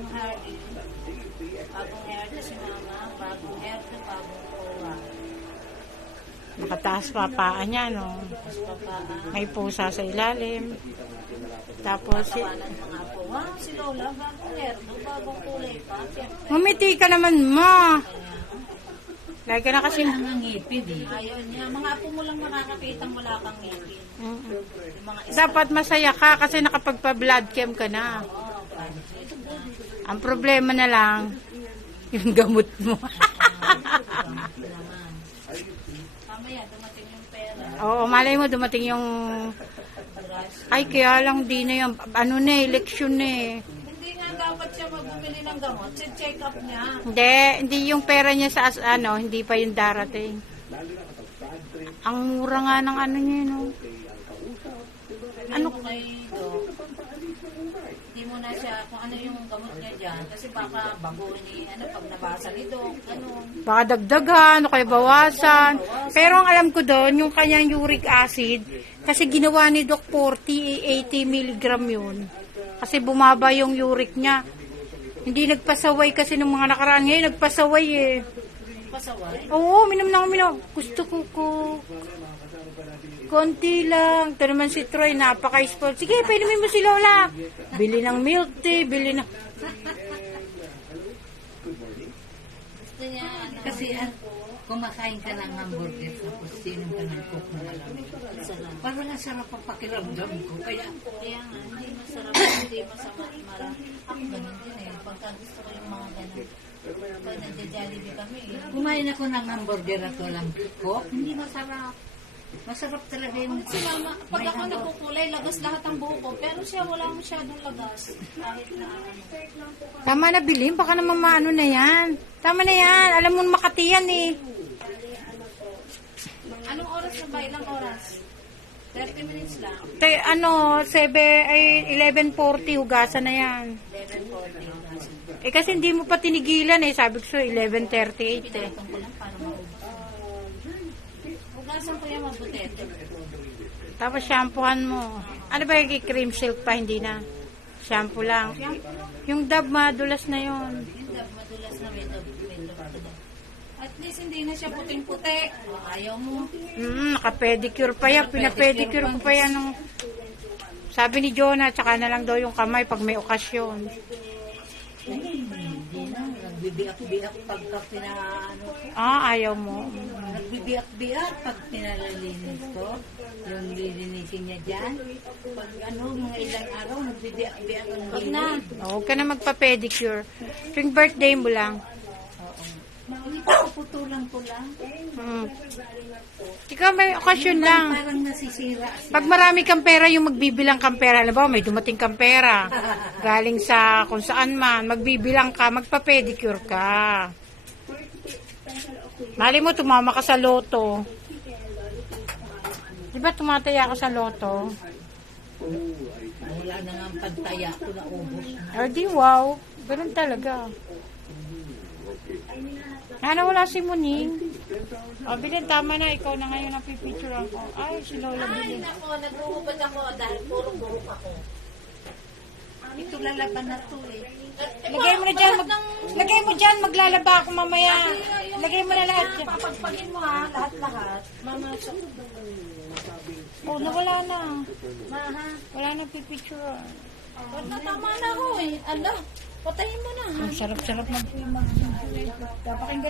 bagong hair eh. Bagong hair na si mama, bagong hair na bagong kuha. Nakataas pa paa niya, no? Tapos papaan. May pusa sa ilalim. Tapos, Tawanan mga apo. Wow, si Lola, bagong hair, no? Bagong kulay pa. Siyempre, ngumiti ka naman, ma. Lagi ka na kasi. wala nga ngipin eh. Ayaw niya. Mga apo mo lang makakapitang wala kang ngipin. Yung mga isa. Dapat masaya ka kasi nakapagpa-blood chem ka na. Ang problema na lang, yung gamot mo. Mamaya, dumating yung pera. Oo, malay mo dumating yung... Ay, kaya lang di na yung... Ano na, eleksyon na eh. Hindi nga dapat siya magbumili ng gamot. Check up niya. Hindi yung pera niya sa hindi pa yung darating. Ang mura nga ng ano niya, no? Ano kay Doc? Hindi mo na siya, kung ano yung gamot niya dyan. Kasi baka baguhin niya, pag nabasa ni Doc, Baka dagdagan, o kaya bawasan. Pero ang alam ko doon, yung kanyang uric acid, kasi ginawa ni Doc 80 mg yun. Kasi bumaba yung uric niya. Hindi nagpasaway kasi ng mga nakaraan. Ngayon, nagpasaway eh. pasaway. Oo, minom. Gusto ko. Konti lang. Ito naman si Troy, napaka-spoiled. Sige, painumin mo si Lola. Bili ng milk tea, bili ng... Gusto niya, Kasi kumakain ka ng hamburger tapos sinom ka ng coke na malamig. Parang ang sarap ang pakiramdam ko. Kaya kaya nga, hindi masarap, hindi masama, marami. Ako ganun din eh. Pagka gusto ko yung mga ganun. Pag nagja-jollibee kami eh. kumain ako ng hamburger at walang coke, hindi masarap. Masarap talaga yung... Si mama, pag ako nagkukulay, lagas lahat ang buho ko. Pero siya wala masyadong lagas. Kahit na ano. Tama na, bilhin. Baka naman maano na yan. Tama na yan. Alam mo, Makati yan eh. Anong oras na ba? Ilang oras? 30 minutes lang. 11:40, hugasan na yan. 11:40. Eh kasi hindi mo pa tinigilan eh. Sabi ko so, 11:38 eh. Pinatong ko lang para maubos. Hugasan ko yan mabuti. Tapos shampoohan mo. Ano ba yung cream silk pa? Hindi na. Shampoo lang. Yung Dove, madulas na yon. Yung dab, madulas na may dab. At least hindi na siya puting-puti. Ayaw mo. Naka-pedicure pa yan. Pinapedicure ko pa yan. Sabi ni Jonah, tsaka na lang daw yung kamay pag may okasyon. Hindi na, nagbibiak-biak pagka pinaano. Ayaw mo. Nagbibiak-biak pag pinalalinis ko. Yung lilinisin niya dyan. Pag mga ilang araw, nagbibiak-biak ang Huwag na. Huwag ka na magpa-pedicure. Tuwing birthday mo lang. Hindi ko putulan ko lang. Ikaw may okasyon lang. Parang nasisira siya. Pag marami kang pera, yung magbibilang kang pera. Alam ba, may dumating kang pera. Galing sa kung saan man. Magbibilang ka, magpa-pedicure ka. Mali mo, tumama ka sa loto. Di ba tumataya ka sa loto? Wala na nga ang pantaya ko na ubos. O di wow. Ganun talaga. Ano, wala si Muning. O, bilhin, tama na. Ikaw na ngayon ang pipicture ako. Ay, si Lola bilhin. Nako, naghuhubad ako dahil puro buhok ako. Ito lalaban na to eh. Lagay mo na dyan. Lagay mo dyan. Maglalaba ako mamaya. Lagay mo na lahat dyan. Papagpagin mo ha, lahat-lahat. Mama, Oh, nawala na. ha? Wala na pipicture. Ba't natama na ako eh? Ano? Patayin mo na ha. Ang sarap-sarap ng papakinggan